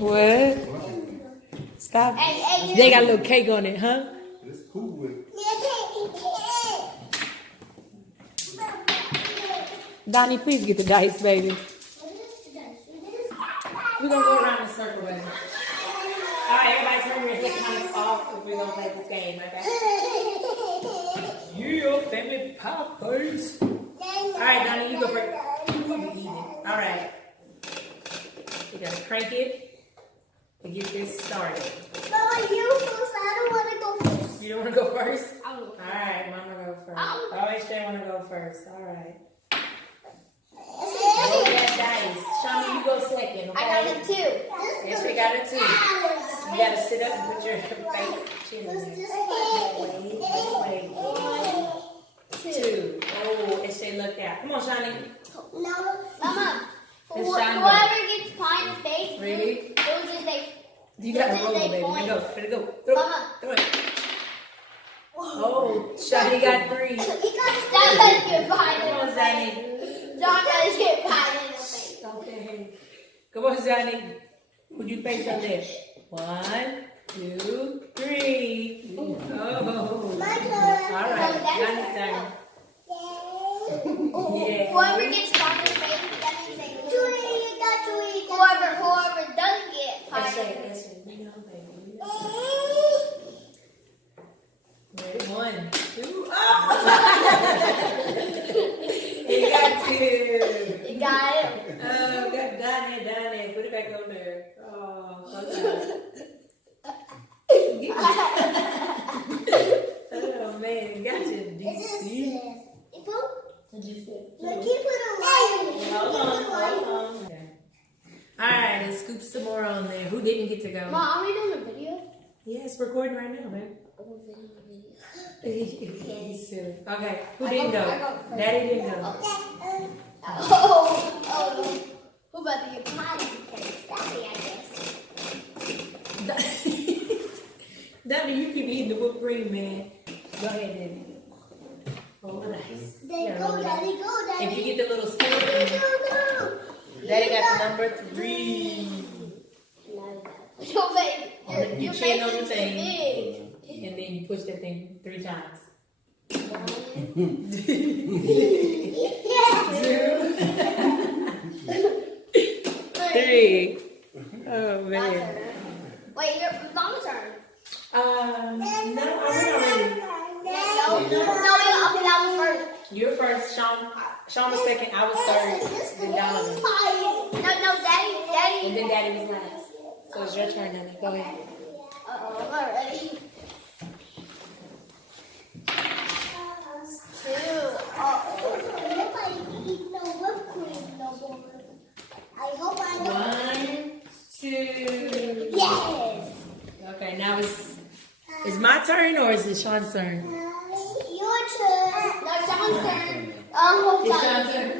What? Stop. They got a little cake on it, huh? It's cool with. Donnie, please get the dice, baby. We're gonna go around in a circle, baby. Alright, everybody turn your electronics off if we're gonna play this game, okay? You family pop first. Alright, Donnie, you go first. You will be eating. Alright. We gotta crank it to get this started. No, you first. I don't want to go first. You don't wanna go first? I'll go first. Alright, Mama go first. Always Shay wanna go first. Alright. Roll that dice. Shami, you go second, okay? I got a 2. Yes, we got a 2. You gotta sit up and put your face chin in there. Wait. 2. Oh, and Shay looked out. Come on, Shani. No, Mama. It's Shani. Whoever gets pie in the face, Ready? loses they. You gotta roll, baby. Let go. Let go. Throw Mama. it. Oh, Shani got 3. You gotta get pie in Come on, the Shani. face. John gotta get pie in the face. Okay. Come on, Shani. Would you face your left? 1, 2, 3. Oh. My turn. All right. Shani's turn. Yeah. Whoever gets pie in the face, that means they lose. Whoever doesn't get pie in the face. That's it. You know, baby. Ready? 1, 2. Oh! He got 2. You got it. Oh, got down there. Put it back on there. Oh, okay. Oh man, got you, DC. What'd you say? Hold on. Okay. All right, let's scoop some more on there. Who didn't get to go? Mom, are we doing a video? Yeah, it's recording right now, babe. He's silly. Okay, who didn't go? Daddy didn't go. Who about to get pie in the face? Daddy, I guess. Daddy, you keep eating the whipped cream, man. Go ahead, Daddy. Hold it nice. Daddy, go, Daddy. If you get the little spoon, Daddy got the number 3. Your face. You Your chin on the face is thing, big. and then you push that thing 3 times. 2. Three. Oh man. Wait, your mama's turn. No, I'm already. No, okay, that was first. You're first. Sean was second. I was third. Then Donovan. No, Daddy. And then Daddy was last. So it's your turn, Daddy. Go ahead. I'm ready. 2. I hope I know. 1, 2. Yes. Okay, now it's my turn or is it Sean's turn? Your turn. No, someone's turn. It's Sean's turn.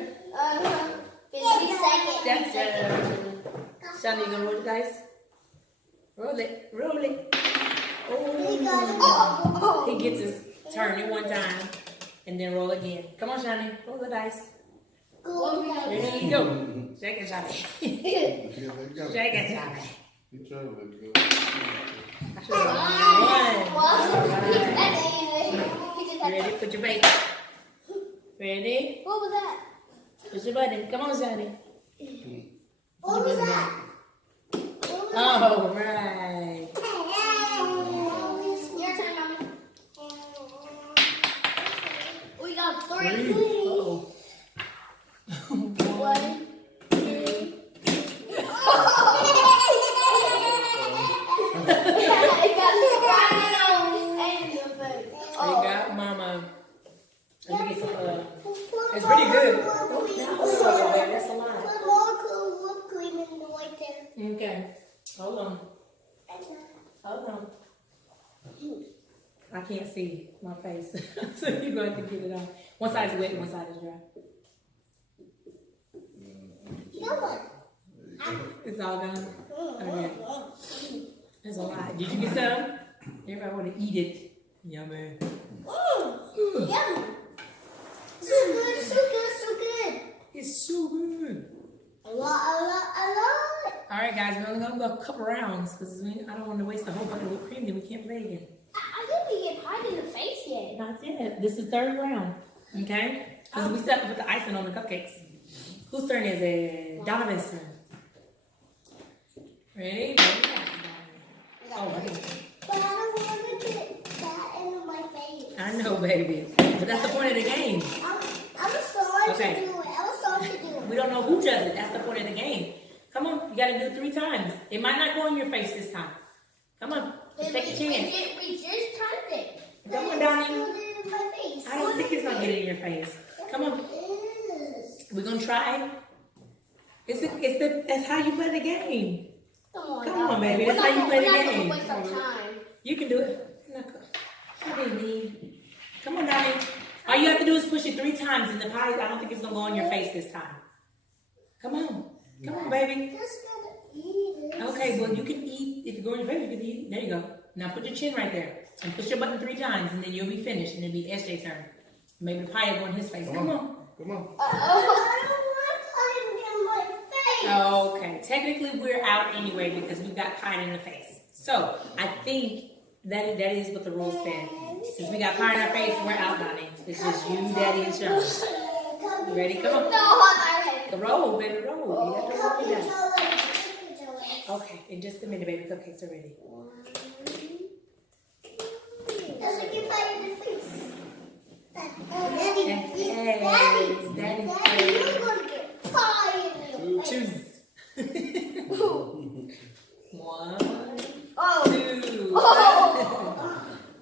He's second. That's it. Sean, you gonna roll the dice? Roll it. Oh, he gets his turn in one time and then roll again. Come on, Shani, roll the dice. There you go. Shake it, Shani. Shake it, Shani. You trying to let go. Ready? Put your bait. Ready? What was that? Push your button. Come on, Shani. What was that? All right. Your turn, Mommy. We got 3. Uh-oh. 1, 2. You got Mama. Let me get some. It's pretty good. That's a lot. Okay. Hold on. I can't see my face. So you're going to get it on. One side's wet, one side is dry. It's all done? Okay. That's a lot. Did you get some? Everybody want to eat it. Yummy. Yum. So good. It's so good. A lot. All right, right, guys, we're only gonna go a couple rounds because I don't want to waste the whole bucket of whipped cream. Then we can't play again. I didn't get pie in the face yet. Not yet. This is third round. Okay? Because we still have to put the icing on the cupcakes. Whose turn is it? Donovan's turn. Ready? Oh, okay. But I don't want to get that in my face. I know, baby. But that's the point of the game. I'm sorry Okay. to do it. I'm sorry to do it. We don't know who does it. That's the point of the game. Come on. You got to do it 3 times. It might not go in your face this time. Come on. Let's take a chance. We just turned it. Come on, Donnie. In my face. I don't think it's going to get it in your face. Come on. We're going to try. That's how you play the game. Come on, baby. That's how you play the game. We're not going to waste our time. You can do it. Come on, Donnie. All you have to do is push it 3 times, and the pie, I don't think it's going to go on your face this time. Come on. Come on, baby. Just gonna eat it. Okay, well, you can eat. If you go in your face, you can eat. There you go. Now put your chin right there. And push your button 3 times, and then you'll be finished, and it'll be SJ's turn. Maybe the pie will go in his face. Come on. Come on. I don't want pie in my face. Okay, technically we're out anyway because we've got pie in the face. So I think that is what the rules said. Since we got pie in our face, we're out, Donnie. It's just you, Daddy, and Sean. You ready? Come on. The roll, baby, roll. You have to roll it down. Okay, in just a minute, baby. Cupcakes are ready. That's like you pie in the face. Daddy, Daddy, you're gonna get pie in your face. 2. 1, Oh. 2.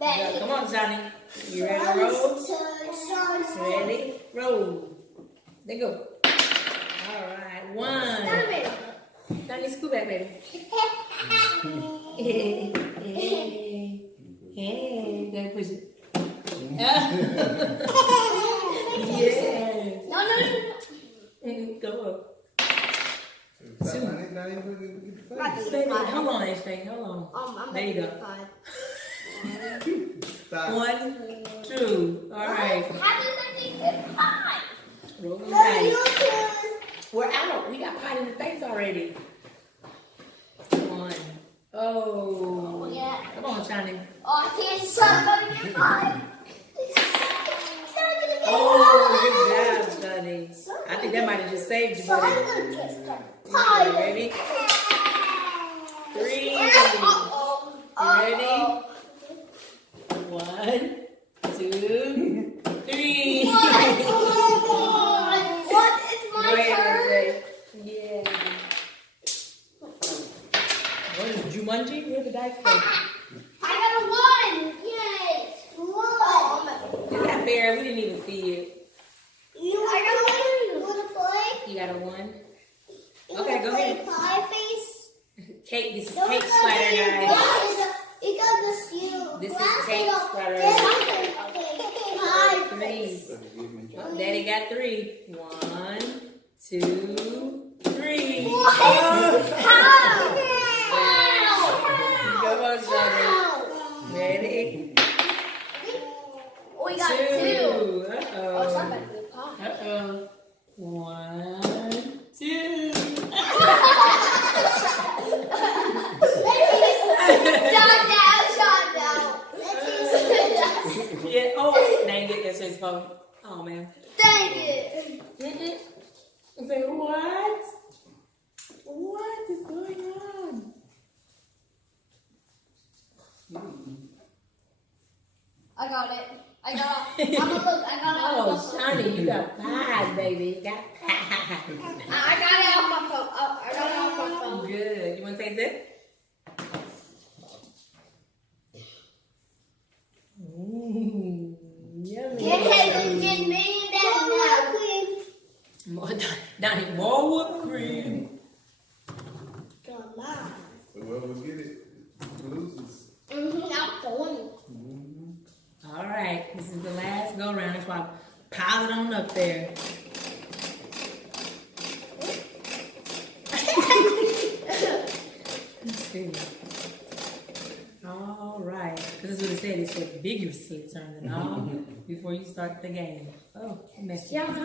Daddy. Come on, Johnny. You ready to roll? Ready? Roll. There you go. All right. 1. Johnny, scoot back, baby. Hey. Go push it. Yes. No. Go up. 2. Baby, hold on, Ashley. Hold on. There you go. 1, 2. All right. Happy birthday, good pie. Roll them dice. We're out. We got pie in the face already. 1. Oh. Yeah. Come on, Shani. Oh, I can't stop gonna get pie. Oh, good job, Shani. I think that might have just saved you, So I'm buddy. gonna get some pie. Ready? 3. Uh-oh. Ready? 1, 2, 3. What? It's my Go ahead, turn. Ashley. Yeah. What is it, Jumanji? Where's the dice go? I got a 1. Yay. 1. Is that fair? We didn't even see it. I got a 1. You wanna play? You got a 1? You Okay, wanna go play ahead. Pie face. Cake. This is No, cake it's splatter, not guys. You got this. This is cake splatter. Pie 3. face. Daddy got 3. 1, 2, 3. What? How? Go on, Johnny. Ready? We got 2. 2. Oh, Uh-oh. somebody did pie. Uh-oh. 1, 2. Shot down. Yeah. Oh, dang it. That's his phone. Oh, man. Dang it. Say, what? What is going on? I got it. I'm gonna look. I got it. Oh, Shani, you got pies, baby. You got pies. I got it off my phone. Oh, I got it off my phone. Good. You want to taste it? Mmm. Yummy. Get me that now. More, Donnie, more whipped cream. Come on. Whoever get it loses. I'm going. All right. This is the last go round. That's why I pile it on up there. Let's see. All right. This is what it said. It said vigorously turn it on before you start the game. Oh, messy. As messy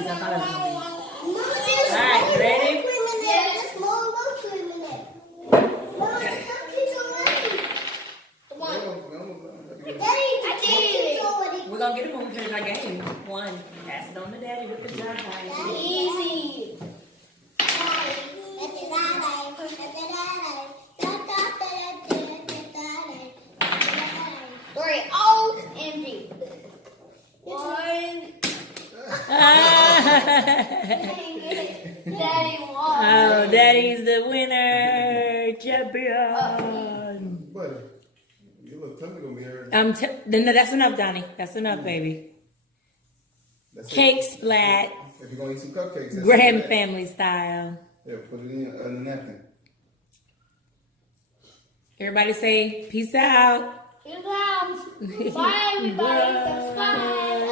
as I thought it was going to be. All right, ready? Yes. Daddy won. Oh, Daddy's the winner, champion. Buddy, your little tummy gonna be hurt. No, that's enough, Donnie. That's enough, baby. That's Cake it. splat, If you're gonna eat some cupcakes, that's grand it. family style. Yeah, put it in a napkin. Everybody say peace out. Bye, everybody. Subscribe.